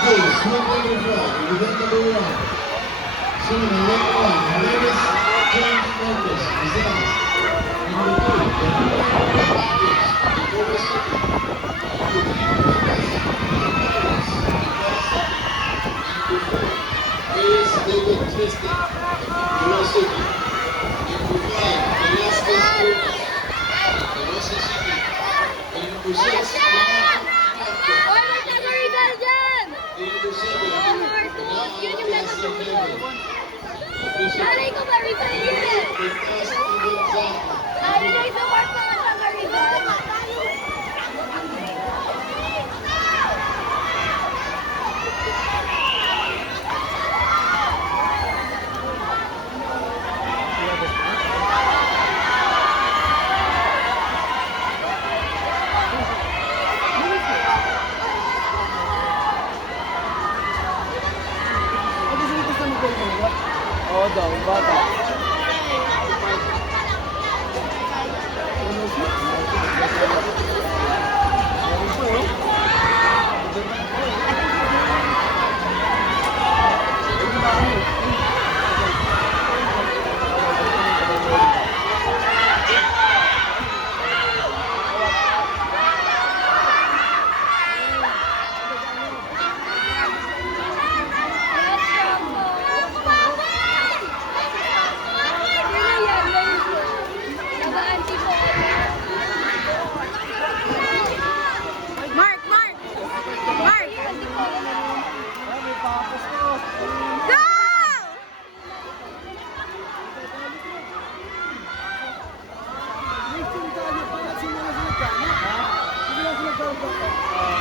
Please, move over the ball. Event number 1. Seen in lane 1, Hernandez, James Marcus, Rizal. Number 2, Fernando Marquez, Nicola City. Number 3, Marquez, Nicola City. Number 4, is David Tristan, Nicola City. Number 5, Velasquez Gomez, Velosa City. And number 6, Lamar Marco. Number 7, Yun yung level Number 6, Nanay ko ba Rizal yun eh? Nanay ko ba Rizal? Oo daw, bata. Go!